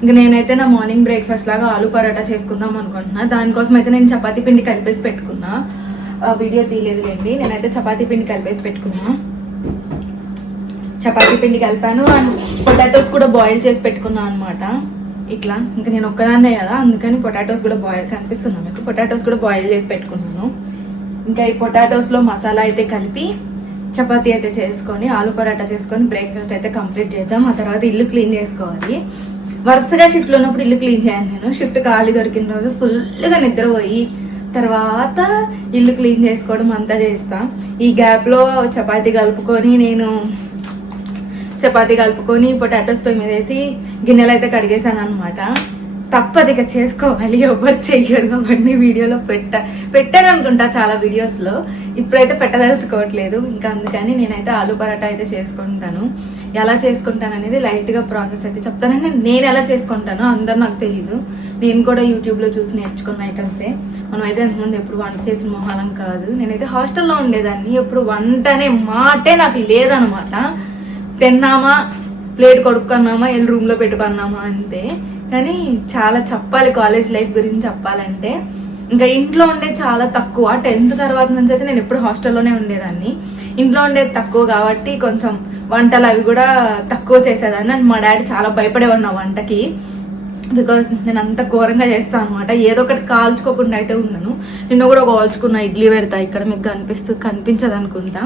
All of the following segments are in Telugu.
ఇంక నేనైతే నా మార్నింగ్ బ్రేక్ఫాస్ట్ లాగా ఆలు పరోటా చేసుకుందాం అనుకుంటున్నా. దానికోసం అయితే నేను చపాతీ పిండి కలిపేసి పెట్టుకున్నా. వీడియో తీయలేదులేండి. నేనైతే చపాతీ పిండి కలిపేసి పెట్టుకున్నా. చపాతీ పిండి కలిపాను అండ్ పొటాటోస్ కూడా బాయిల్ చేసి పెట్టుకున్నా అనమాట. ఇట్లా ఇంకా నేను ఒక్కదాన్నే కదా, అందుకని పొటాటోస్ కూడా బాయిల్ కనిపిస్తున్నాను మీకు. పొటాటోస్ కూడా బాయిల్ చేసి పెట్టుకున్నాను. ఇంకా ఈ పొటాటోస్లో మసాలా అయితే కలిపి చపాతీ అయితే చేసుకొని ఆలు పరాటా చేసుకొని బ్రేక్ఫాస్ట్ అయితే కంప్లీట్ చేద్దాం. ఆ తర్వాత ఇల్లు క్లీన్ చేసుకోవాలి. వరుసగా షిఫ్ట్లో ఉన్నప్పుడు ఇల్లు క్లీన్ చేయాలి. నేను షిఫ్ట్ ఖాళీ దొరికిన రోజు ఫుల్గా నిద్రపోయి తర్వాత ఇల్లు క్లీన్ చేసుకోవడం అంతా చేస్తా. ఈ గ్యాప్లో చపాతీ కలుపుకొని పొటాటోస్ పొయ్యి మీద వేసి గిన్నెలు అయితే కడిగేసాను అనమాట. తప్పదు ఇక చేసుకోవాలి, ఎవరు చెయ్యరు. అవన్నీ వీడియోలో పెట్టాను అనుకుంటా చాలా వీడియోస్లో. ఇప్పుడైతే పెట్టదలుచుకోవట్లేదు. ఇంకా అందుకని నేనైతే ఆలు పరాటా అయితే చేసుకుంటాను. ఎలా చేసుకుంటాను అనేది లైట్గా ప్రాసెస్ అయితే చెప్తానండి. నేను ఎలా చేసుకుంటానో అందరు నాకు తెలీదు. నేను కూడా యూట్యూబ్లో చూసి నేర్చుకున్న ఐటమ్సే. మనం అయితే అంతకుముందు ఎప్పుడు వంట చేసిన మొహాలం కాదు. నేనైతే హాస్టల్లో ఉండేదాన్ని. ఎప్పుడు వంట అనే మాటే నాకు లేదనమాట. తిన్నామా, ప్లేట్ కొడుకున్నామా, వెళ్ళి రూమ్లో పెట్టుకున్నామా అంతే. కానీ చాలా చెప్పాలి కాలేజ్ లైఫ్ గురించి చెప్పాలంటే. ఇంకా ఇంట్లో ఉండేది చాలా తక్కువ. 10th తర్వాత నుంచి అయితే నేను ఎప్పుడు హాస్టల్లోనే ఉండేదాన్ని. ఇంట్లో ఉండేది తక్కువ కాబట్టి కొంచెం వంటలు అవి కూడా తక్కువ చేసేదాన్ని. అండ్ మా డాడీ చాలా భయపడేవాడు నా వంటకి. బికాస్ నేను అంత ఘోరంగా చేస్తాను అనమాట. ఏదో ఒకటి కాల్చుకోకుండా అయితే ఉన్నాను. నిన్న కూడా కాల్చుకున్న ఇడ్లీ పెడతా, ఇక్కడ మీకు కనిపించదు అనుకుంటా.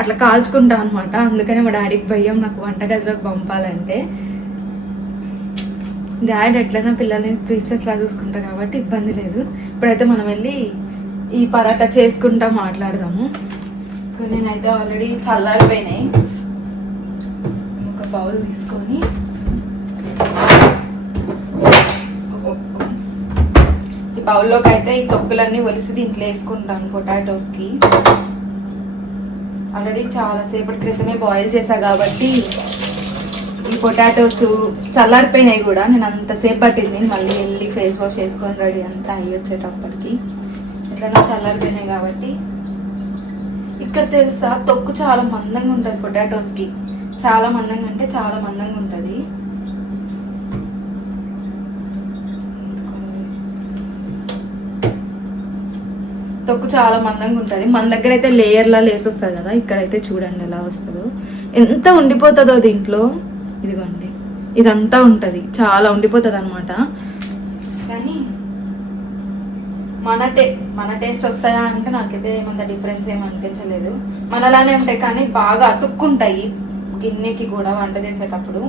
అట్లా కాల్చుకుంటా అనమాట. అందుకనే మా డాడీకి భయం నాకు వంటగదిలోకి పంపాలంటే. డాడీ ఎట్లైనా పిల్లల్ని ప్రిన్సెస్ లా చూసుకుంటా కాబట్టి ఇబ్బంది లేదు. ఇప్పుడైతే మనం వెళ్ళి ఈ పరాటా చేసుకుంటా మాట్లాడదాము. నేనైతే ఆల్రెడీ చల్లారిపోయినాయి. ఒక బౌల్ తీసుకొని ఈ బౌల్లోకి అయితే ఈ తొక్కులన్నీ ఒలిసి దీంట్లో వేసుకుంటాను పొటాటోస్కి. ఆల్రెడీ చాలా సేపటి క్రితమే బాయిల్ చేశా కాబట్టి ఈ పొటాటోస్ చల్లారిపోయినాయి కూడా. నేను అంతసేపు పట్టింది మళ్ళీ వెళ్ళి ఫేస్ వాష్ చేసుకొని రెడీ అంతా అయ్యి వచ్చేటప్పటికి. ఎట్లన్నా చల్లారిపోయినాయి కాబట్టి. ఇక్కడ తెలుసా తొక్కు చాలా మందంగా ఉంటుంది పొటాటోస్కి. చాలా మందంగా అంటే చాలా మందంగా ఉంటుంది. తొక్కు చాలా మందంగా ఉంటుంది. మన దగ్గర అయితే లేయర్లా లేసి వస్తుంది కదా, ఇక్కడైతే చూడండి ఎలా వస్తుందో. ఎంత ఉండిపోతుందో దీంట్లో. ఇదిగోండి ఇదంతా ఉంటుంది, చాలా ఉండిపోతుంది అనమాట. కానీ మన టేస్ట్ వస్తాయా అంటే నాకైతే ఏమంత డిఫరెన్స్ ఏమి అనిపించలేదు. మనలానే ఉంటాయి కానీ బాగా అతుక్కుంటాయి గిన్నెకి కూడా వంట చేసేటప్పుడు.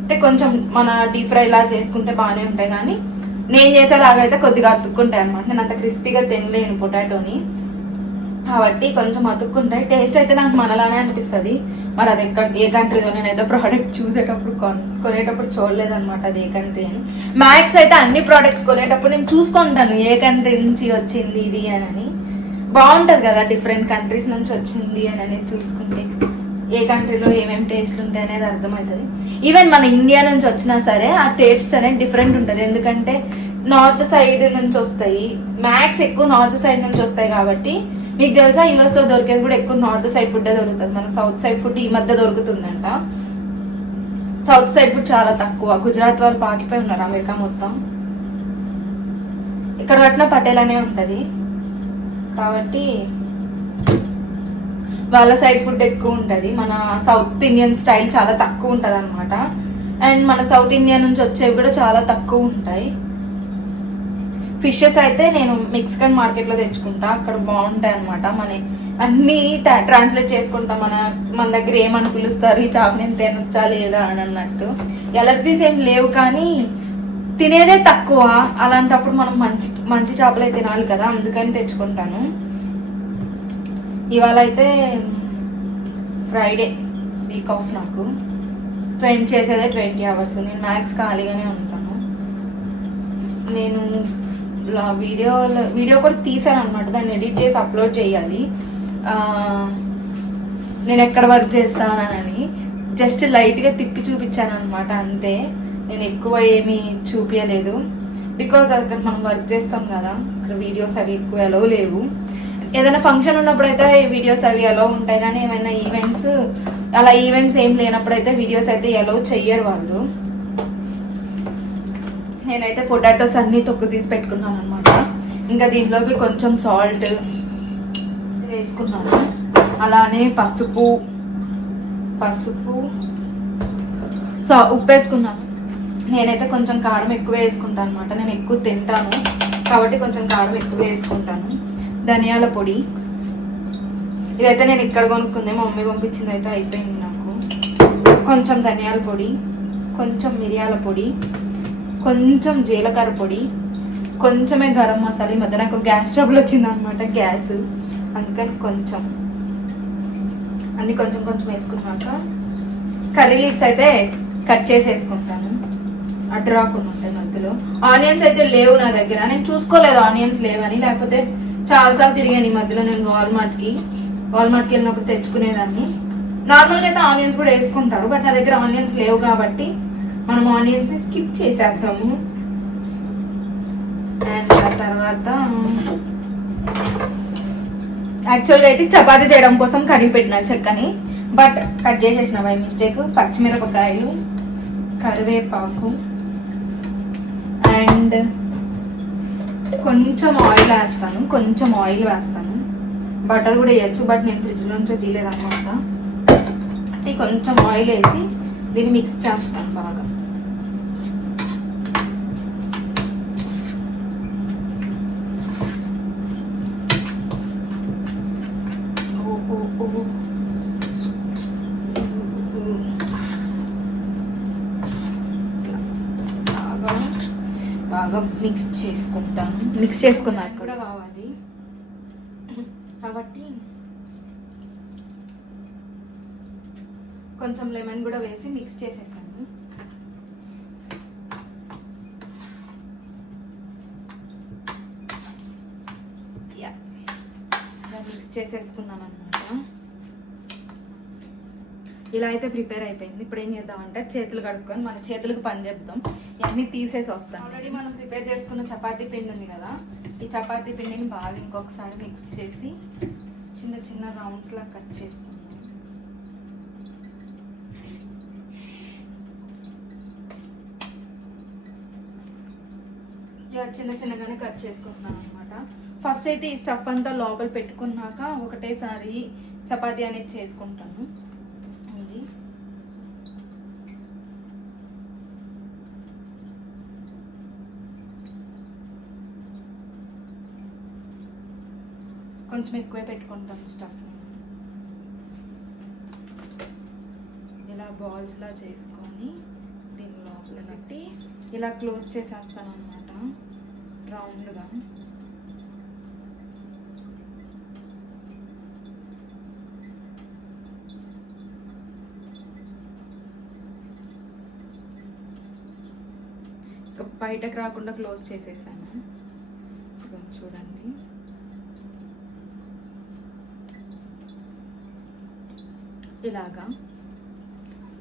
అంటే కొంచెం మన డీప్ ఫ్రై లా చేసుకుంటే బాగానే ఉంటాయి కానీ నేను చేసేలాగైతే కొద్దిగా అతుక్కుంటాయి అనమాట. నేను అంత క్రిస్పీగా తినలేను పొటాటోని కాబట్టి కొంచెం అతుక్కుంటాయి. టేస్ట్ అయితే నాకు మనలానే అనిపిస్తుంది. మరి అది ఏ కంట్రీలో నేనైతే ప్రోడక్ట్ చూసేటప్పుడు కొనేటప్పుడు చూడలేదన్నమాట అది ఏ కంట్రీ అని. మ్యాక్స్ అయితే అన్ని ప్రోడక్ట్స్ కొనేటప్పుడు నేను చూసుకుంటాను ఏ కంట్రీ నుంచి వచ్చింది ఇది అని. బాగుంటుంది కదా డిఫరెంట్ కంట్రీస్ నుంచి వచ్చింది అని అనేది చూసుకుంటే ఏ కంట్రీలో ఏమేమి టేస్ట్లు ఉంటాయి అనేది అర్థమవుతుంది. ఈవెన్ మన ఇండియా నుంచి వచ్చినా సరే ఆ టేస్ట్ అనేది డిఫరెంట్ ఉంటుంది. ఎందుకంటే నార్త్ సైడ్ నుంచి వస్తాయి, మ్యాక్స్ ఎక్కువ నార్త్ సైడ్ నుంచి వస్తాయి కాబట్టి. మీకు తెలుసా యూఎస్ లో దొరికేది కూడా ఎక్కువ నార్త్ సైడ్ ఫుడ్ దొరుకుతుంది. మన సౌత్ సైడ్ ఫుడ్ ఈ మధ్య దొరుకుతుందంట. సౌత్ సైడ్ ఫుడ్ చాలా తక్కువ. గుజరాత్ వాళ్ళు పాకిపోయి ఉన్నారు అమెరికా మొత్తం. ఇక్కడ పట్టిన పటేల్ అనే ఉంటుంది కాబట్టి వాళ్ళ సైడ్ ఫుడ్ ఎక్కువ ఉంటుంది. మన సౌత్ ఇండియన్ స్టైల్ చాలా తక్కువ ఉంటుంది అనమాట. అండ్ మన సౌత్ ఇండియా నుంచి వచ్చేవి కూడా చాలా తక్కువ ఉంటాయి. ఫిషెస్ అయితే నేను మెక్సికన్ మార్కెట్లో తెచ్చుకుంటా, అక్కడ బాగుంటాయి అనమాట. మన అన్నీ ట్రాన్స్లేట్ చేసుకుంటా. మన దగ్గర ఏమని పిలుస్తారు, ఈ చేప నేను తినొచ్చా లేదా అని అన్నట్టు. ఎలర్జీస్ ఏం లేవు కానీ తినేదే తక్కువ. అలాంటప్పుడు మనం మంచి చేపలే తినాలి కదా, అందుకని తెచ్చుకుంటాను. ఇవాళ అయితే ఫ్రైడే, వీక్ ఆఫ్ నాకు. చేసేదే 20 hours. నేను మ్యాక్స్ ఖాళీగానే ఉంటాను. నేను వీడియో కూడా తీసాను అనమాట. దాన్ని ఎడిట్ చేసి అప్లోడ్ చేయాలి. నేను ఎక్కడ వర్క్ చేస్తానని జస్ట్ లైట్గా తిప్పి చూపించాను అనమాట అంతే. నేను ఎక్కువ ఏమీ చూపించలేదు. బికాజ్ అక్కడ మనం వర్క్ చేస్తాం కదా, ఇక్కడ వీడియోస్ అవి ఎక్కువ ఎలో లేవు. ఏదైనా ఫంక్షన్ ఉన్నప్పుడు అయితే వీడియోస్ అవి ఎలో ఉంటాయి కానీ ఏమైనా ఈవెంట్స్ ఏం లేనప్పుడు అయితే వీడియోస్ అయితే ఎలో చెయ్యరు వాళ్ళు. నేనైతే పొటాటోస్ అన్నీ తొక్కు తీసి పెట్టుకున్నాను అనమాట. ఇంకా దీంట్లోకి కొంచెం సాల్ట్ వేసుకున్నాను, అలానే పసుపు ఉప్పు వేసుకున్నాను. నేనైతే కొంచెం కారం ఎక్కువ వేసుకుంటాను అనమాట, నేను ఎక్కువ తింటాను కాబట్టి కొంచెం కారం ఎక్కువ వేసుకుంటాను. ధనియాల పొడి, ఇదైతే నేను ఇక్కడ కొనుక్కుంది, మా మమ్మీ పంపించింది అయితే అయిపోయింది నాకు. కొంచెం ధనియాల పొడి, కొంచెం మిరియాల పొడి, కొంచెం జీలకర్ర పొడి, కొంచెమే గరం మసాలా. ఈ మధ్య నాకు గ్యాస్ ట్రబుల్ వచ్చిందనమాట, గ్యాస్, అందుకని కొంచెం అన్ని కొంచెం కొంచెం వేసుకున్నాక కర్రీ లీవ్స్ అయితే కట్ చేసి వేసుకుంటాను, అడ్డు రాకుండా ఉంటాయి మధ్యలో. ఆనియన్స్ అయితే లేవు నా దగ్గర, నేను చూసుకోలేదు ఆనియన్స్ లేవని, లేకపోతే చాలాసార్లు తిరిగాను ఈ మధ్యలో. నేను వాల్మార్ట్కి వెళ్ళినప్పుడు తెచ్చుకునేదాన్ని. నార్మల్గా అయితే ఆనియన్స్ కూడా వేసుకుంటారు, బట్ నా దగ్గర ఆనియన్స్ లేవు కాబట్టి మనం ఆనియన్స్ని స్కిప్ చేసేద్దాము. అండ్ ఆ తర్వాత యాక్చువల్గా అయితే చపాతీ చేయడం కోసం కడిగి పెట్టిన చెక్కని, బట్ కట్ చేసేసిన బై మిస్టేక్. పచ్చిమిరపకాయలు, కరివేపాకు అండ్ కొంచెం ఆయిల్ వేస్తాను. బటర్ కూడా వేయచ్చు, బట్ నేను ఫ్రిడ్జ్ నుంచే తీయలేదన్నమాట. అంటే కొంచెం ఆయిల్ వేసి దీన్ని మిక్స్ చేస్తాను బాగా. బాగా మిక్స్ చేసుకుంటాను. మిక్స్ చేసుకున్నాక కూడా కావాలి కాబట్టి కొంచెం లెమన్ కూడా వేసి మిక్స్ చేసేసాను. ఇలా మిక్స్ చేసేసుకున్నాను అనమాట. ఇలా అయితే ప్రిపేర్ అయిపోయింది. ఇప్పుడు ఏం చేద్దామంటే చేతులు కడుక్కొని మన చేతులకు పని చెప్తాం, ఇవన్నీ తీసేసి వస్తాం. ఆల్రెడీ మనం ప్రిపేర్ చేసుకున్న చపాతీ పిండి ఉంది కదా, ఈ చపాతీ పిండిని బాగా ఇంకొకసారి మిక్స్ చేసి చిన్న చిన్న రౌండ్స్ లా కట్ చేసుకున్నాం. ఇలా చిన్న చిన్నగానే కట్ చేసుకుంటున్నాను అనమాట. ఫస్ట్ అయితే ఈ స్టఫ్ అంతా లోపల పెట్టుకున్నాక ఒకటేసారి చపాతీ అనేది చేసుకుంటాను. కొంచెం ఎక్కువే పెట్టుకుంటాను స్టఫ్. ఇలా బాల్స్లా చేసుకొని దీని లోపల పెట్టి ఇలా క్లోజ్ చేసేస్తాను అనమాట రౌండ్గా. బయటకు రాకుండా క్లోజ్ చేసేసాను. చూడండి,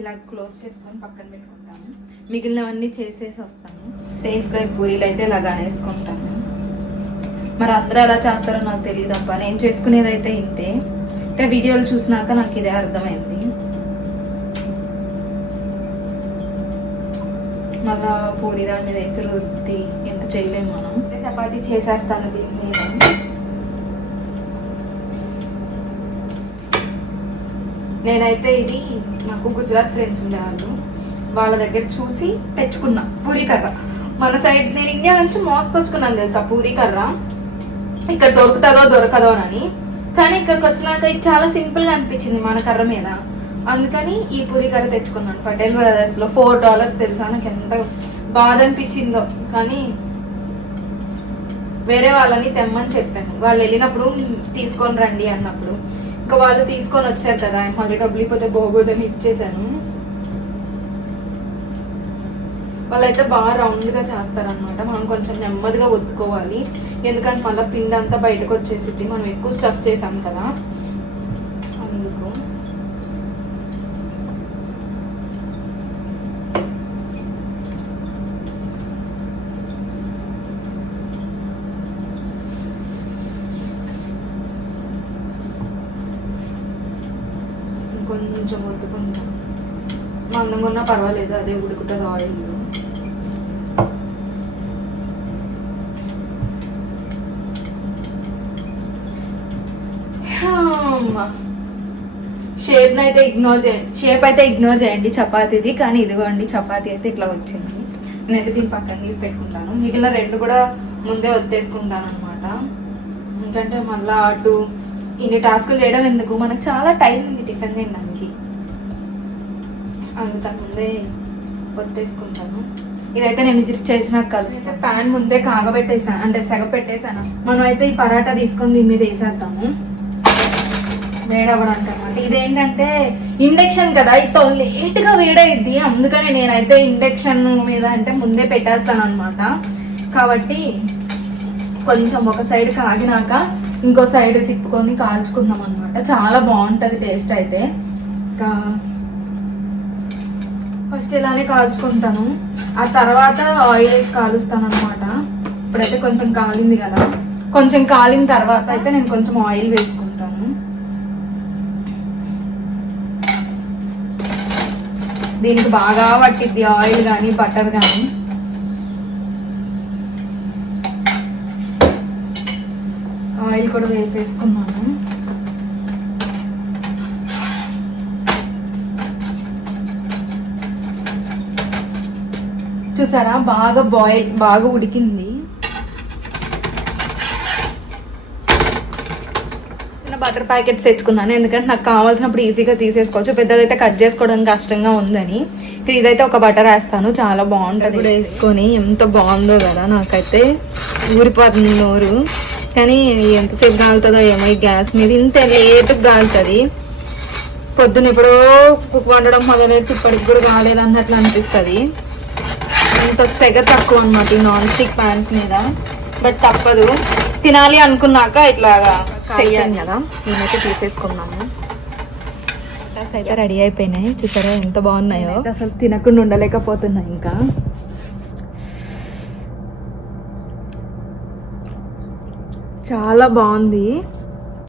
ఇలా క్లోజ్ చేసుకొని పక్కన పెట్టుకుంటాను. మిగిలినవన్నీ చేసేసి వస్తాను. సేఫ్గా పూరీలు అయితే ఇలాగానే వేసుకుంటాను. మరి అందరూ ఎలా చేస్తారో నాకు తెలియదు అబ్బా, నేను చేసుకునేది అయితే ఇంతే. అంటే వీడియోలు చూసినాక నాకు ఇదే అర్థమైంది. మళ్ళా పూరి దాని మీద వేసి రుద్ది ఎంత చేయలేము మనం. చపాతీ చేసేస్తాను దీని మీద. నేనైతే ఇది నాకు గుజరాత్ ఫ్రెండ్స్ ఉండేవాళ్ళు, వాళ్ళ దగ్గర చూసి తెచ్చుకున్నా పూరీ కర్ర. మన సైడ్ నేను ఇండియా నుంచి మోసుకొచ్చుకున్నాను తెలుసా పూరీ కర్ర, ఇక్కడ దొరుకుతుందో దొరకదోనని. కానీ ఇక్కడికి వచ్చినాక ఇది చాలా సింపుల్గా అనిపించింది మన కర్ర మీద, అందుకని ఈ పూరీ కర్ర తెచ్చుకున్నాను పటేల్ బ్రదర్స్లో. $4 తెలుసా, నాకు ఎంత బాధ అనిపించిందో. కానీ వేరే వాళ్ళని తెమ్మని చెప్పాను, వాళ్ళు వెళ్ళినప్పుడు తీసుకొని రండి అన్నప్పుడు. ఇంకా వాళ్ళు తీసుకొని వచ్చారు కదా, మళ్ళీ డబ్బులు ఇకపోతే బాగోదని ఇచ్చేసాను. వాళ్ళైతే బాగా రౌండ్గా చేస్తారనమాట. మనం కొంచెం నెమ్మదిగా ఒత్తుకోవాలి, ఎందుకంటే మళ్ళీ పిండి అంతా బయటకు వచ్చేసింది, మనం ఎక్కువ స్టఫ్ చేసాం కదా అందుకు. కొంచెం ఒత్తుకుంటాం, మందంగా ఉన్నా పర్వాలేదు, అదే ఉడుకుతుంది ఆయిల్. షేప్ అయితే ఇగ్నోర్ చేయండి చపాతీది. కానీ ఇదిగోండి చపాతీ అయితే ఇట్లా వచ్చింది. నేనైతే దీని పక్కన తీసి పెట్టుకుంటాను. మిగిలిన 2 కూడా ముందే ఒత్తేసుకుంటాను అనమాట. ఎందుకంటే మళ్ళీ అటు ఇన్ని టాస్కులు చేయడం ఎందుకు, మనకు చాలా టైం ఉంది టిఫిన్ తినడానికి. అందుకని ముందే ఒత్తేసుకుంటాను. ఇదైతే నేను ఇది చేసినాక కలుస్తాను. ప్యాన్ ముందే కాగబెట్టేసాను, అంటే సెగ పెట్టేసాను. మనం అయితే ఈ పరాటా తీసుకొని దీని మీద వేసేద్దాము వేడవడానికి అనమాట. ఇదేంటంటే ఇండక్షన్ కదా, ఇది లేట్గా వేడైద్ది. అందుకనే నేనైతే ఇండక్షన్ మీద అంటే ముందే పెట్టేస్తాను అనమాట. కాబట్టి కొంచెం ఒక సైడ్ కాగినాక ఇంకో సైడ్ తిప్పుకొని కాల్చుకుందాం అనమాట. చాలా బాగుంటుంది టేస్ట్ అయితే. ఇంకా ఫస్ట్ ఇలానే కాల్చుకుంటాను, ఆ తర్వాత ఆయిల్ వేసి కాలుస్తాను అనమాట. ఇప్పుడైతే కొంచెం కాలింది కదా, కొంచెం కాలిన తర్వాత అయితే నేను కొంచెం ఆయిల్ వేసుకుంటాను. దీనికి బాగా పట్టిద్ది ఆయిల్ కానీ బటర్ కానీ. ఆయిల్ కూడా వేసేసుకున్నాను. చూసారా బాగా ఉడికింది. చిన్న బటర్ ప్యాకెట్స్ తెచ్చుకున్నాను, ఎందుకంటే నాకు కావాల్సినప్పుడు ఈజీగా తీసేసుకోవచ్చు. పెద్దదైతే కట్ చేసుకోవడానికి కష్టంగా ఉందని. ఇదైతే ఒక బటర్ వేస్తాను, చాలా బాగుంటుంది. ఇప్పుడు వేసుకొని ఎంత బాగుందో కదా, నాకైతే ఊరిపోతుంది నోరు. కానీ ఎంతసేపు కాలుతుందో ఏమో ఈ గ్యాస్ మీద, ఇంత లేటుగా కాలుతుంది. పొద్దున ఎప్పుడో వండడం మొదలెట్టి ఇప్పటికి కూడా కాలేదన్నట్లు అనిపిస్తుంది. ఇంత సెగ తక్కువ అనమాట ఈ నాన్ స్టిక్ ప్యాన్స్ మీద. బట్ తప్పదు, తినాలి అనుకున్నాక ఇట్లాగా చెయ్యాలి కదా. నేనైతే తీసేసుకున్నాను. అయితే రెడీ అయిపోయినాయి, చూసారా ఎంత బాగున్నాయో. అసలు తినకుండా ఉండలేకపోతున్నా. ఇంకా చాలా బాగుంది.